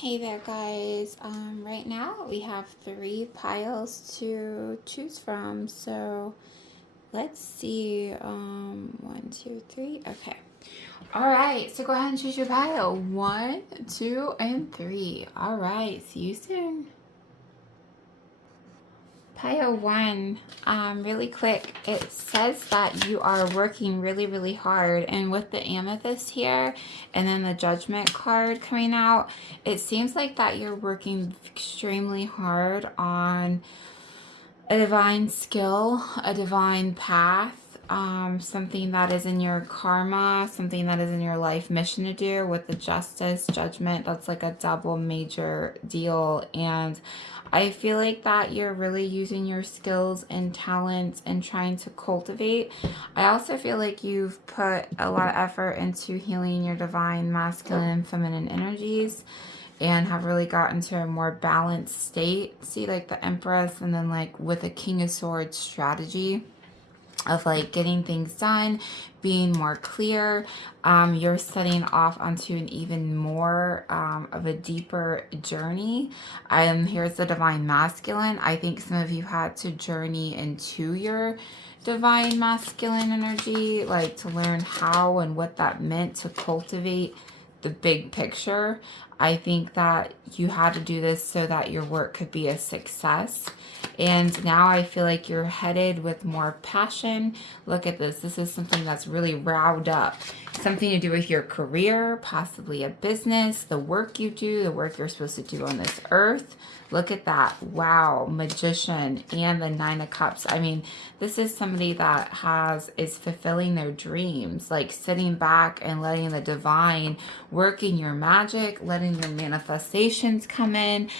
Hey there, guys. Right now we have 3 piles to choose from. So let's see. 1, 2, 3. Okay. All right. So go ahead and choose your pile. 1, 2, and 3. All right. See you soon. Pile 1, really quick, it says that you are working really, really hard. And with the amethyst here and then the judgment card coming out, it seems like that you're working extremely hard on a divine skill, a divine path, something that is in your karma, something that is in your life mission to do. With the justice, judgment, that's like a double major deal. And I feel like that you're really using your skills and talents and trying to cultivate. I also feel like you've put a lot of effort into healing your divine masculine and feminine energies and have really gotten to a more balanced state. See, like the Empress, and then like with a King of Swords strategy of like getting things done, being more clear. You're setting off onto an even more of a deeper journey. Here's the divine masculine. I think some of you had to journey into your divine masculine energy, like to learn how and what that meant to cultivate the big picture. I think that you had to do this so that your work could be a success. And now I feel like you're headed with more passion. Look at this. This is something that's really riled up. Something to do with your career, possibly a business, the work you do, the work you're supposed to do on this earth. Look at that. Wow. Magician and the 9 of Cups. I mean, this is somebody that is fulfilling their dreams, like sitting back and letting the divine work in your magic, letting your manifestations come in.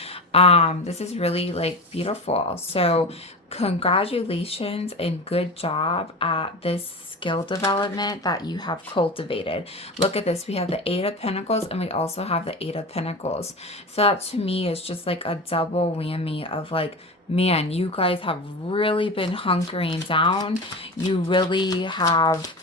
This is really like beautiful. So congratulations and good job at this skill development that you have cultivated. Look at this. We have the 8 of Pentacles and we also have the 8 of Pentacles. So that to me is just like a double whammy of like, man, you guys have really been hunkering down. You really have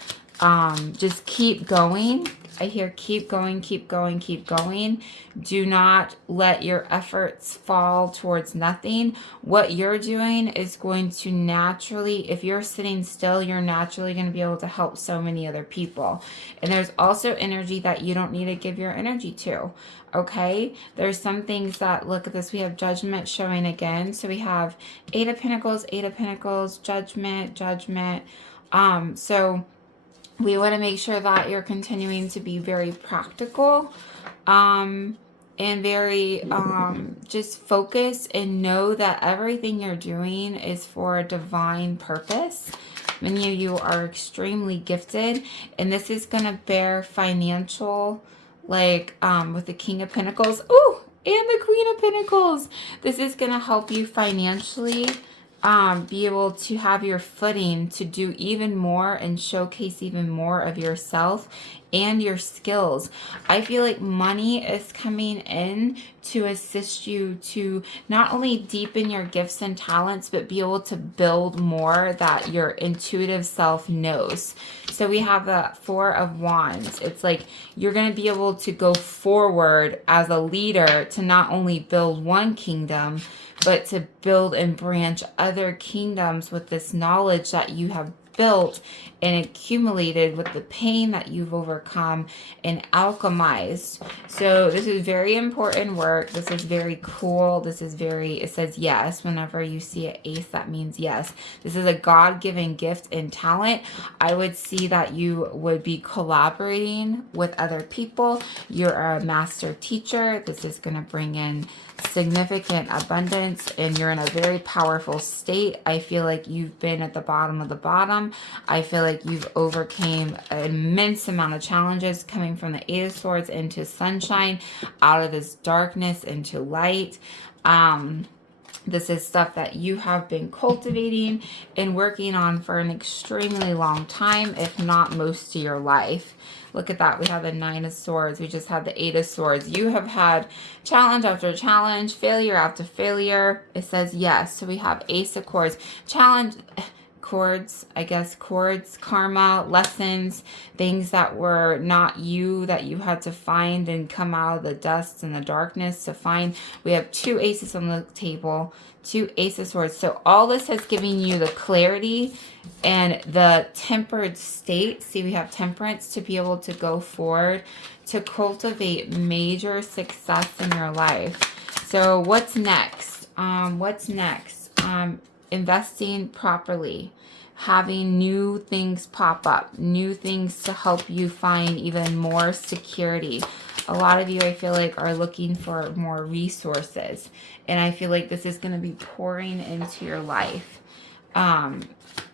just keep going. I hear keep going, keep going, keep going. Do not let your efforts fall towards nothing. What you're doing is going to naturally, if you're sitting still, you're naturally going to be able to help so many other people. And there's also energy that you don't need to give your energy to. Okay, there's some things that, look at this, we have judgment showing again. So we have 8 of Pentacles, judgment. So we want to make sure that you're continuing to be very practical and very just focused, and know that everything you're doing is for a divine purpose. Many of you are extremely gifted, and this is going to bear financial, like with the King of Pentacles, ooh, and the Queen of Pentacles. This is going to help you financially be able to have your footing to do even more and showcase even more of yourself and your skills. I feel like money is coming in to assist you to not only deepen your gifts and talents, but be able to build more that your intuitive self knows. So we have the 4 of Wands. It's like you're going to be able to go forward as a leader to not only build one kingdom, but to build and branch other kingdoms with this knowledge that you have built and accumulated with the pain that you've overcome and alchemized. So this is very important work. This is very cool. This is very, it says yes. Whenever you see an ace, that means yes. This is a God-given gift and talent. I would see that you would be collaborating with other people. You're a master teacher. This is going to bring in significant abundance, and you're in a very powerful state. I feel like you've been at the bottom of the bottom. I feel like you've overcame an immense amount of challenges, coming from the 8 of Swords into sunshine, out of this darkness into light. This is stuff that you have been cultivating and working on for an extremely long time, if not most of your life. Look at that. We have the 9 of Swords. We just had the 8 of Swords. You have had challenge after challenge, failure after failure. It says yes. So we have Ace of Swords. Challenge, cords, I guess, cords, karma, lessons, things that were not you, that you had to find and come out of the dust and the darkness to find. We have 2 aces on the table, 2 ace of swords. So all this has given you the clarity and the tempered state. See, we have temperance to be able to go forward, to cultivate major success in your life. So what's next? What's next? Investing properly, having new things pop up, new things to help you find even more security. A lot of you, I feel like, are looking for more resources, and I feel like this is going to be pouring into your life.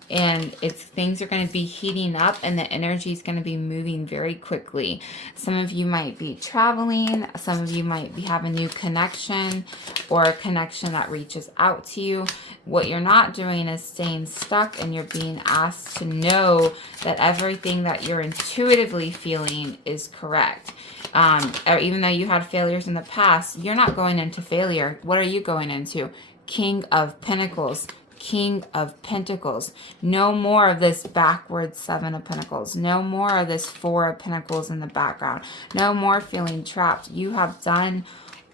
And things are going to be heating up, and the energy is going to be moving very quickly. Some of you might be traveling. Some of you might be having a new connection, or a connection that reaches out to you. What you're not doing is staying stuck, and you're being asked to know that everything that you're intuitively feeling is correct. Or even though you had failures in the past, you're not going into failure. What are you going into? King of Pentacles. King of Pentacles. No more of this backwards 7 of Pentacles. No more of this 4 of Pentacles in the background. No more feeling trapped. You have done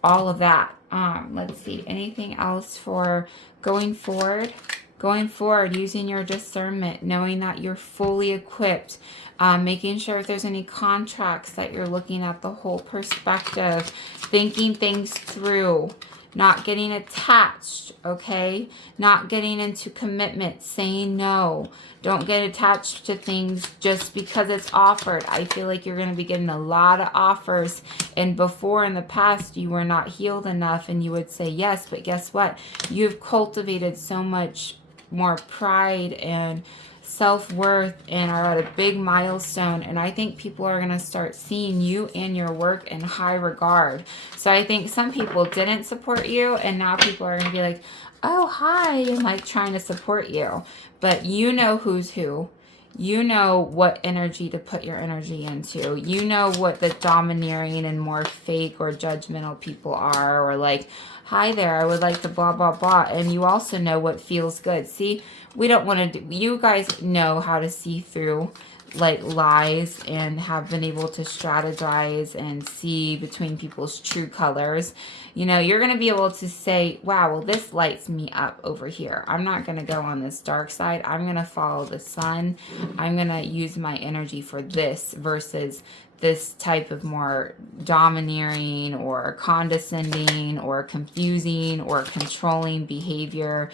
all of that. Let's see. Anything else for going forward? Going forward, using your discernment, knowing that you're fully equipped, making sure if there's any contracts that you're looking at the whole perspective, thinking things through, not getting attached, okay? Not getting into commitment, saying no. Don't get attached to things just because it's offered. I feel like you're going to be getting a lot of offers, and before in the past you were not healed enough and you would say yes, but guess what? You've cultivated so much more pride and self-worth and are at a big milestone, and I think people are going to start seeing you and your work in high regard. So I think some people didn't support you, and now people are going to be like, oh, hi, and like trying to support you. But you know who's who. You know what energy to put your energy into. You know what the domineering and more fake or judgmental people are, or like, hi there, I would like to blah, blah, blah. And you also know what feels good. See, we don't want to do, you guys know how to see through like lies and have been able to strategize and see between people's true colors. You know, you're going to be able to say, wow, well, this lights me up over here. I'm not going to go on this dark side. I'm going to follow the sun. I'm going to use my energy for this versus this type of more domineering or condescending or confusing or controlling behavior.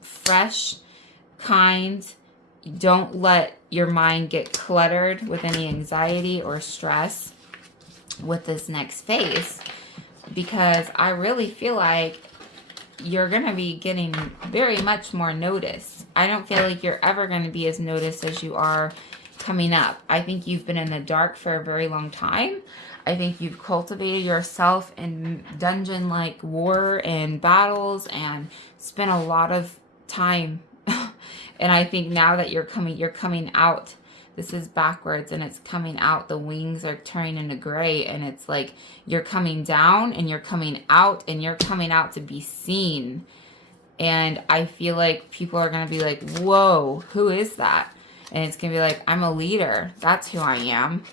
Fresh, kind. Don't let your mind get cluttered with any anxiety or stress with this next phase, because I really feel like you're going to be getting very much more notice. I don't feel like you're ever going to be as noticed as you are coming up. I think you've been in the dark for a very long time. I think you've cultivated yourself in dungeon-like war and battles and spent a lot of time. And I think now that you're coming out. This is backwards and it's coming out. The wings are turning into gray, and it's like you're coming down and you're coming out, and you're coming out to be seen. And I feel like people are going to be like, whoa, who is that? And it's going to be like, I'm a leader. That's who I am.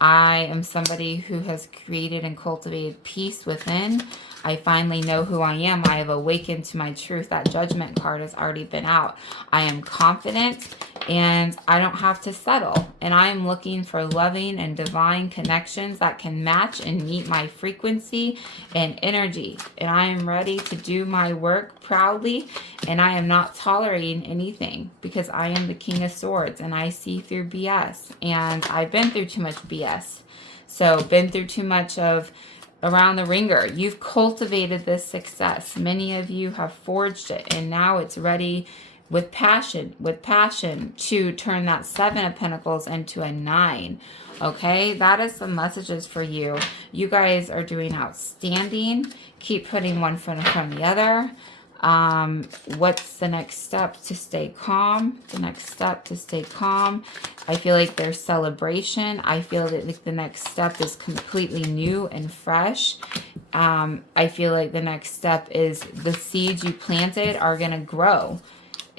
I am somebody who has created and cultivated peace within. I finally know who I am. I have awakened to my truth. That judgment card has already been out. I am confident and I don't have to settle. And I am looking for loving and divine connections that can match and meet my frequency and energy. And I am ready to do my work proudly. And I am not tolerating anything, because I am the King of Swords and I see through BS. And I've been through too much BS. So been through too much of around the ringer. You've cultivated this success. Many of you have forged it, and now it's ready with passion to turn that 7 of Pentacles into a 9. Okay, that is some messages for you. You guys are doing outstanding. Keep putting one foot in front of the other. What's the next step? To stay calm. The next step to stay calm. I feel like there's celebration. I feel that like the next step is completely new and fresh. I feel like the next step is the seeds you planted are going to grow.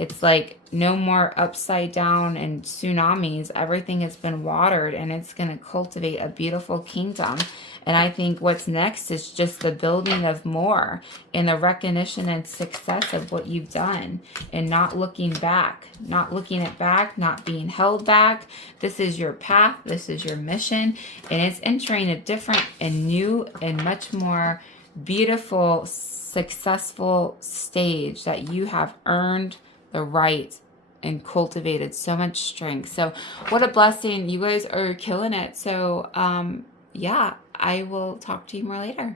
It's like no more upside down and tsunamis. Everything has been watered, and it's going to cultivate a beautiful kingdom. And I think what's next is just the building of more and the recognition and success of what you've done, and not looking back, not looking at back, not being held back. This is your path. This is your mission. And it's entering a different and new and much more beautiful, successful stage that you have earned the right and cultivated so much strength. So what a blessing. You guys are killing it. So yeah, I will talk to you more later.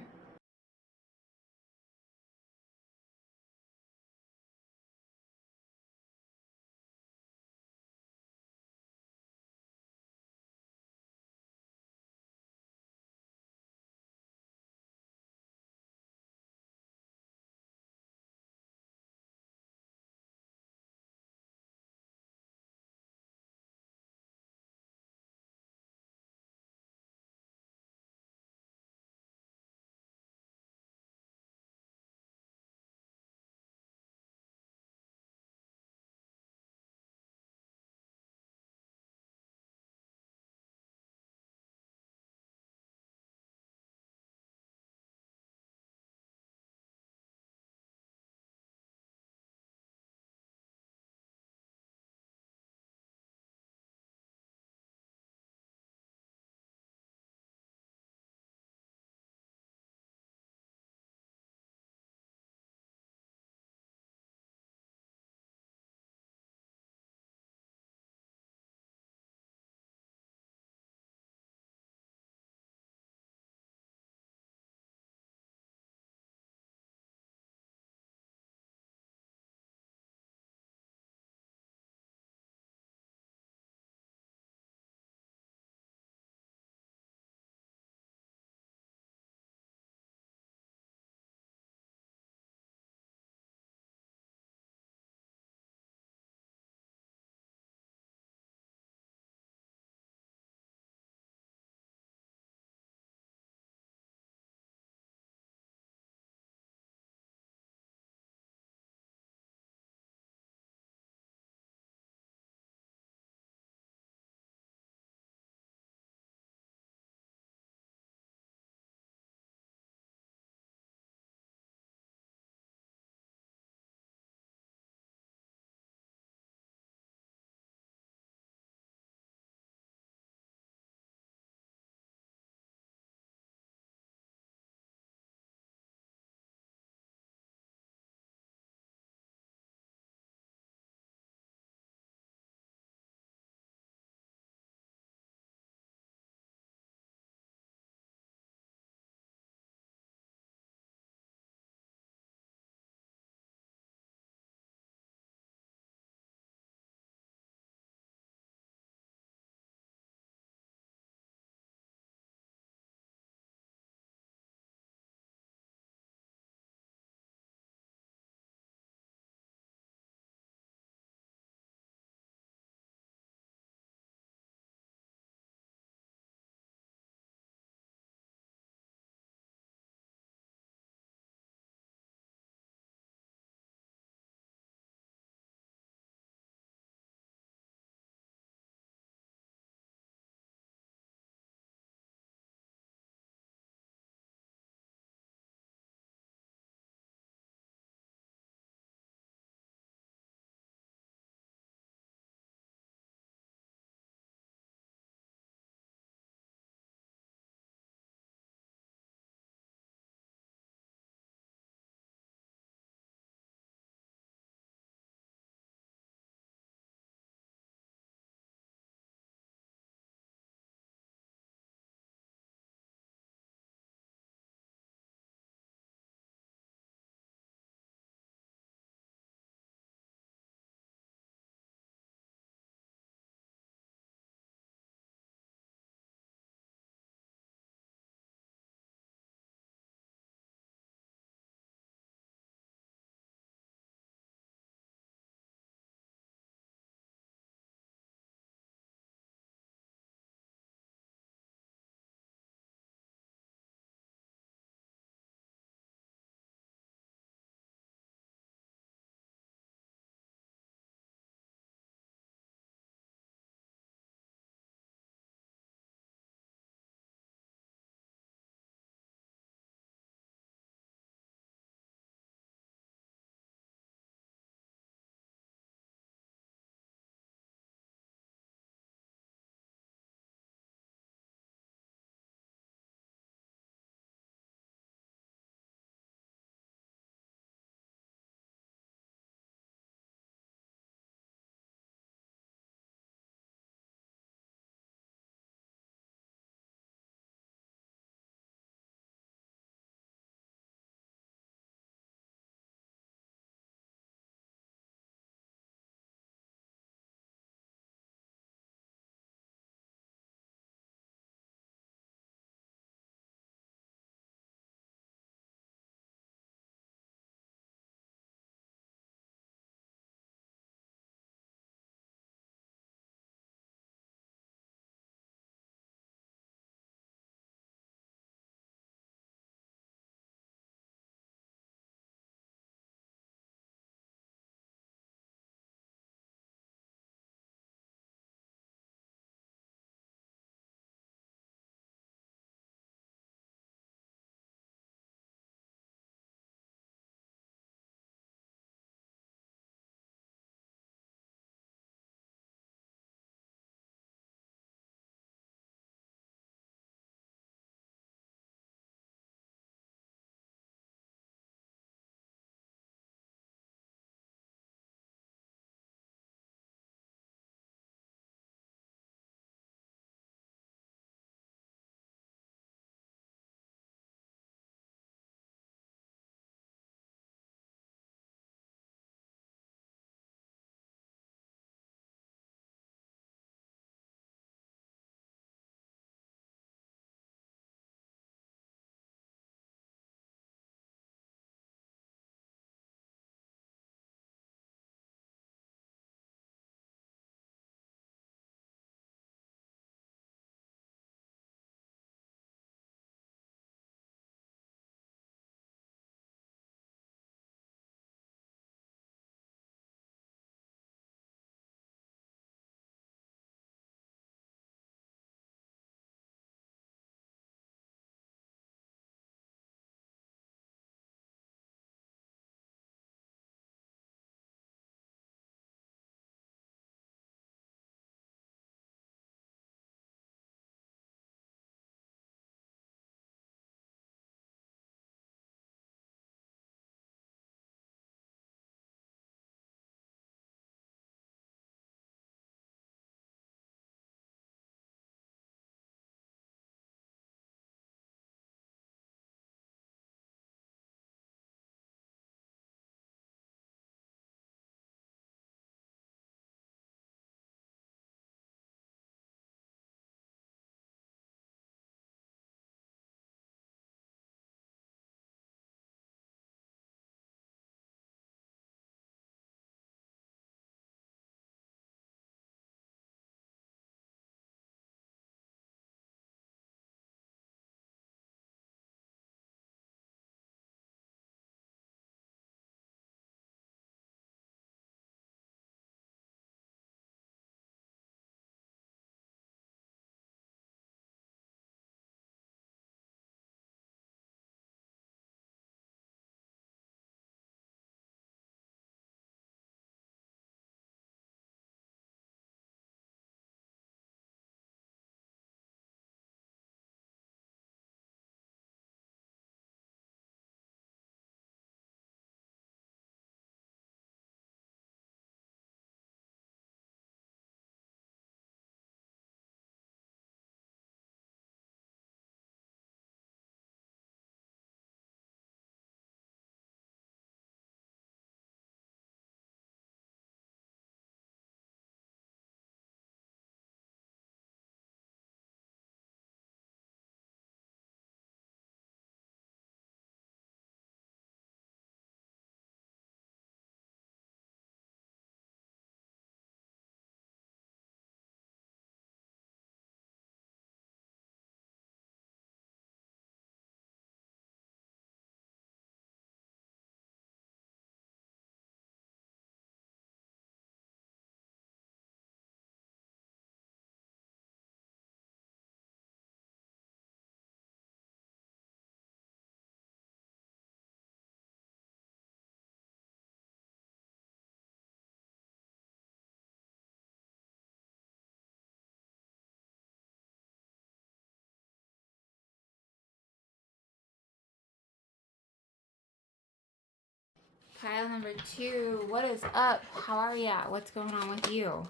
Pile number 2. What is up? How are ya? What's going on with you?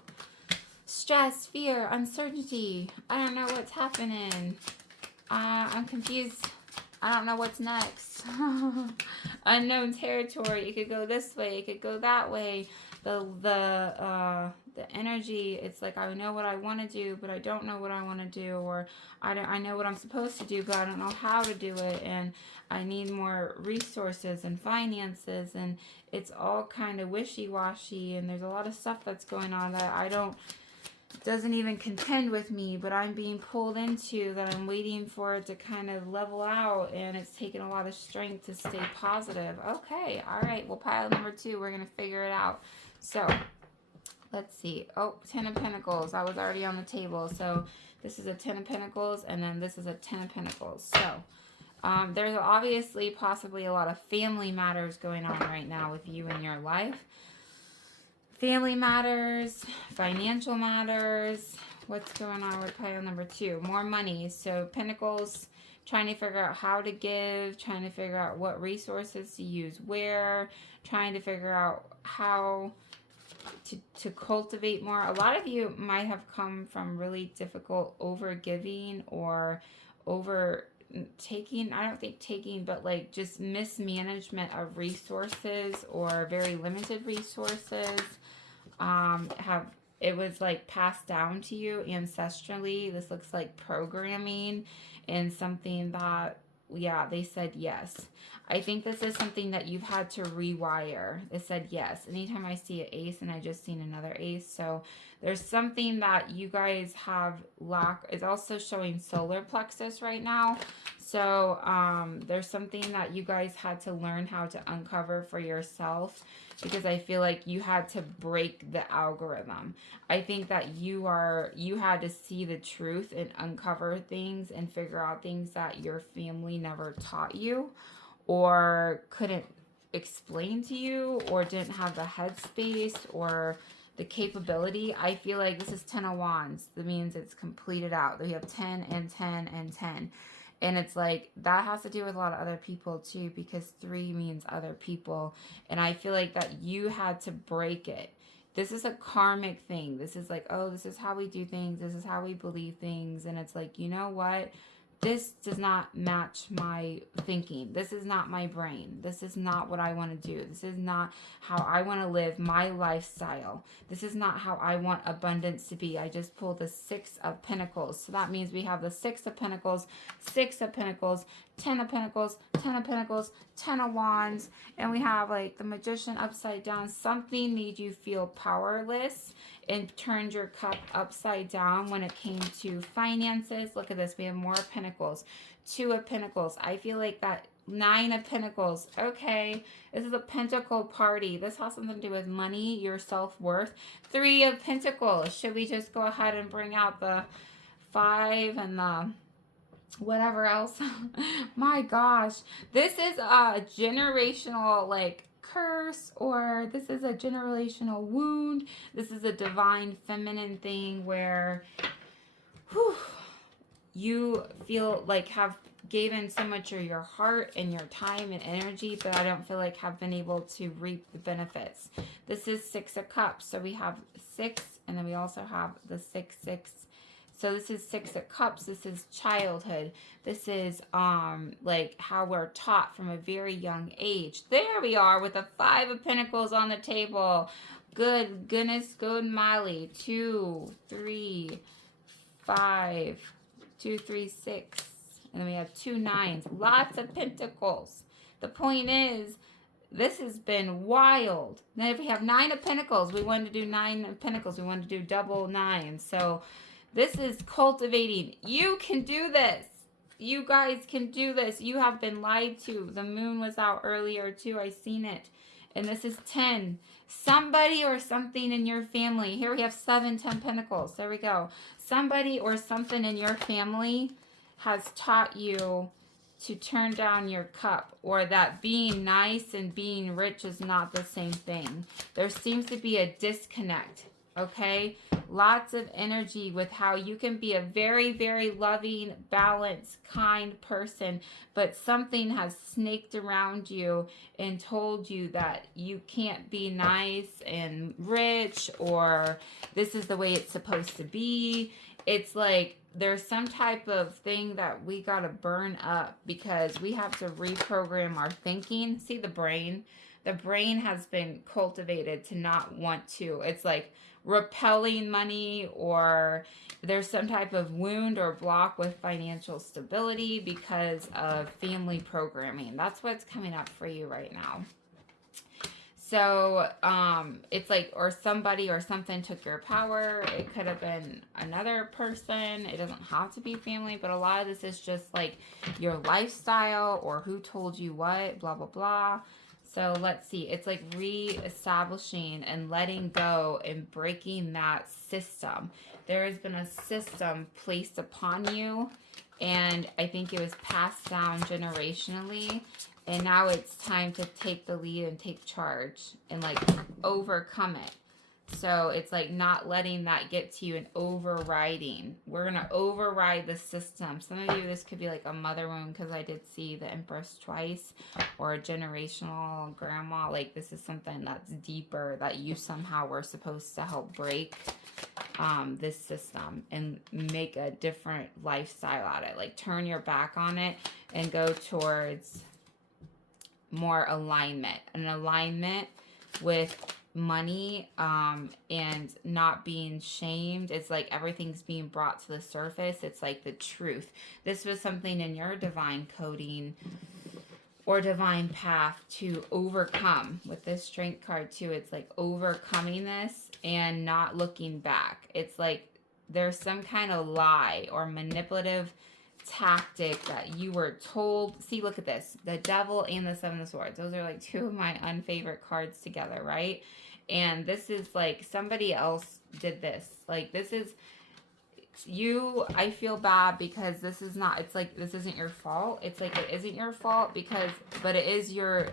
Stress, fear, uncertainty. I don't know what's happening. I'm confused. I don't know what's next. Unknown territory. It could go this way. It could go that way. The energy. It's like I know what I want to do, but I don't know what I want to do, or I know what I'm supposed to do, but I don't know how to do it, and I need more resources and finances, and it's all kind of wishy-washy, and there's a lot of stuff that's going on that I don't. Doesn't even contend with me, but I'm being pulled into that. I'm waiting for it to kind of level out, and it's taken a lot of strength to stay positive. Okay, all right, well, pile number 2, we're going to figure it out. So, let's see. Oh, 10 of Pentacles. I was already on the table. So, this is a 10 of Pentacles, and then this is a 10 of Pentacles. So, there's obviously possibly a lot of family matters going on right now with you in your life. Family matters, financial matters. What's going on with pile number 2? More money. So Pentacles, trying to figure out how to give, trying to figure out what resources to use where, trying to figure out how to cultivate more. A lot of you might have come from really difficult over giving or over taking, I don't think taking, but like just mismanagement of resources or very limited resources. It was like passed down to you ancestrally. This looks like programming and something that, yeah, they said yes. I think this is something that you've had to rewire. It said yes. Anytime I see an ace, and I just seen another ace. So there's something that you guys have lack. It's also showing solar plexus right now. So there's something that you guys had to learn how to uncover for yourself, because I feel like you had to break the algorithm. I think that you had to see the truth and uncover things and figure out things that your family never taught you or couldn't explain to you or didn't have the headspace or the capability. I feel like this is 10 of Wands. That means it's completed out. We have 10 and 10 and 10. And it's like, that has to do with a lot of other people too, because 3 means other people. And I feel like that you had to break it. This is a karmic thing. This is like, oh, this is how we do things. This is how we believe things. And it's like, you know what? This does not match my thinking. This is not my brain. This is not what I want to do. This is not how I want to live my lifestyle. This is not how I want abundance to be. I just pulled the 6 of Pentacles. So that means we have the 6 of Pentacles, 6 of Pentacles, 10 of Pentacles, 10 of Pentacles, 10 of Wands, and we have like the Magician upside down. Something made you feel powerless and turned your cup upside down when it came to finances. Look at this. We have more Pentacles. 2 of Pentacles. I feel like that 9 of Pentacles. Okay. This is a pentacle party. This has something to do with money, your self-worth. 3 of Pentacles. Should we just go ahead and bring out the 5 and the whatever else? My gosh. This is a generational like curse, or this is a generational wound. This is a divine feminine thing where you feel like have given so much of your heart and your time and energy, but I don't feel like have been able to reap the benefits. This is 6 of Cups. So we have 6, and then we also have the 6, 6. So this is 6 of Cups. This is childhood. This is like how we're taught from a very young age. There we are with the 5 of Pentacles on the table. Good goodness, good Molly. 2, 3, 5, 2, 3, 6. And then we have 2 9s. Lots of Pentacles. The point is, this has been wild. Then if we have 9 of Pentacles, we wanted to do 9 of Pentacles. We wanted to do double 9. So this is cultivating. You can do this. You guys can do this. You have been lied to. The moon was out earlier too. I seen it. And this is 10. Somebody or something in your family. Here we have 7, 10 Pentacles. There we go. Somebody or something in your family has taught you to turn down your cup, or that being nice and being rich is not the same thing. There seems to be a disconnect. Okay, lots of energy with how you can be a very, very loving, balanced, kind person, but something has snaked around you and told you that you can't be nice and rich, or this is the way it's supposed to be. It's like there's some type of thing that we got to burn up because we have to reprogram our thinking. See the brain? The brain has been cultivated to not want to. It's like repelling money, or there's some type of wound or block with financial stability because of family programming. That's what's coming up for you right now. So it's like, or somebody or something took your power. It could have been another person. It doesn't have to be family, but a lot of this is just like your lifestyle or who told you what, blah, blah, blah. So let's see. It's like re-establishing and letting go and breaking that system. There has been a system placed upon you, and I think it was passed down generationally. And now it's time to take the lead and take charge and like overcome it. So it's like not letting that get to you and overriding. We're going to override the system. Some of you, this could be like a mother wound, because I did see the Empress twice, or a generational grandma. Like this is something that's deeper that you somehow were supposed to help break this system and make a different lifestyle out of it. Like turn your back on it and go towards more alignment. An alignment with money and not being shamed. It's like everything's being brought to the surface. It's like the truth. This was something in your divine coding or divine path to overcome. With this strength card too, it's like overcoming this and not looking back. It's like there's some kind of lie or manipulative tactic that you were told. See, look at this. The Devil and the Seven of Swords. Those are like two of my unfavorite cards together, right? And this is like somebody else did this. Like this is you. I feel bad because this is not, it's like this isn't your fault. It's like it isn't your fault because, but it is your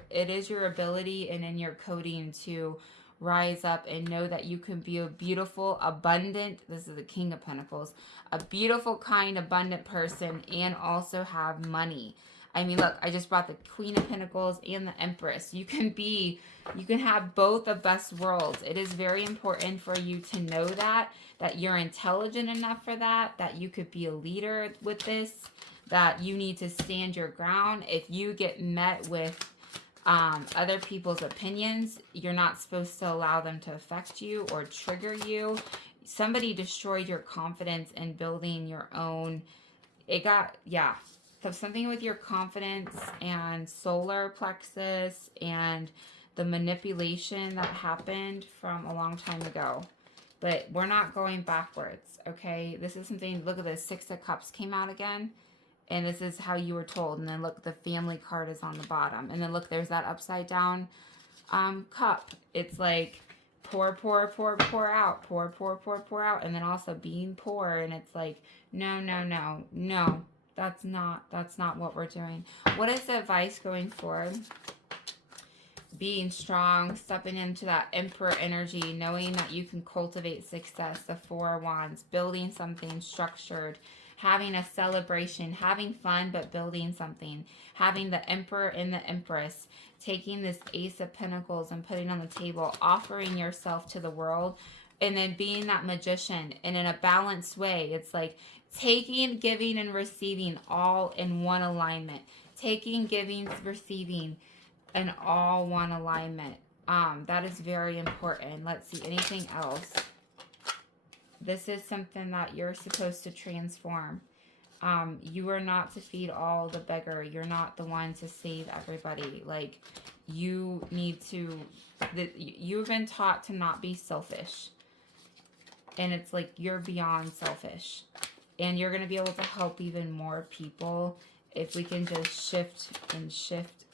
ability and in your coding to rise up and know that you can be a beautiful, abundant, this is the King of Pentacles, a beautiful, kind, abundant person, and also have money. I mean, look, I just brought the Queen of Pentacles and the Empress. You can have both the best worlds. It is very important for you to know that you're intelligent enough for that you could be a leader with this, that you need to stand your ground. If you get met with other people's opinions, you're not supposed to allow them to affect you or trigger you. Somebody destroyed your confidence in building your own. So something with your confidence and solar plexus and the manipulation that happened from a long time ago. But we're not going backwards, okay? This is something, look at this, Six of Cups came out again. And this is how you were told. And then look, the family card is on the bottom. And then look, there's that upside down cup. It's like pour, pour, pour, pour out. Pour, pour, pour, pour out. And then also being poor. And it's like, no, no, no, no. That's not what we're doing. What is the advice going forward? Being strong, stepping into that Emperor energy, knowing that you can cultivate success, the Four of Wands, building something structured, having a celebration, having fun, but building something, having the Emperor and the Empress, taking this Ace of Pentacles and putting on the table, offering yourself to the world, and then being that magician. And in a balanced way, it's like taking, giving, and receiving all in one alignment. Taking, giving, receiving in all one alignment. That is very important. Let's see, anything else? This is something that you're supposed to transform. You are not to feed all the beggar. You're not the one to save everybody. Like, you need to... You've been taught to not be selfish. And it's like you're beyond selfish. And you're going to be able to help even more people if we can just shift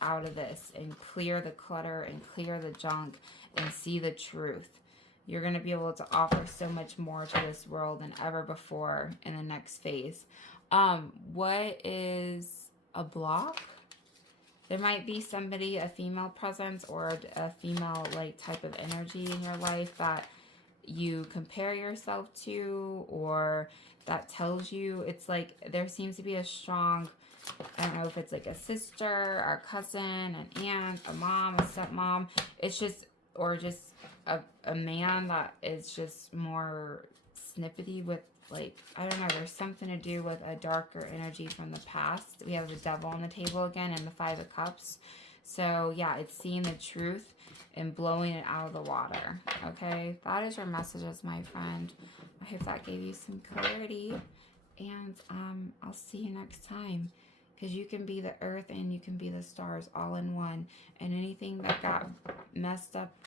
out of this and clear the clutter and clear the junk and see the truth. You're going to be able to offer so much more to this world than ever before in the next phase. What is a block? There might be somebody, a female presence or a female like type of energy in your life that you compare yourself to, or that tells you. It's like there seems to be a strong, I don't know if it's like a sister or a cousin, an aunt, a mom, a stepmom. It's just, or just a man that is just more snippety with, like, I don't know, there's something to do with a darker energy from the past. We have the devil on the table again and the 5 of cups. So yeah, it's seeing the truth and blowing it out of the water. Okay, that is your messages, my friend. I hope that gave you some clarity, and I'll see you next time, because you can be the earth and you can be the stars all in one, and anything that got messed up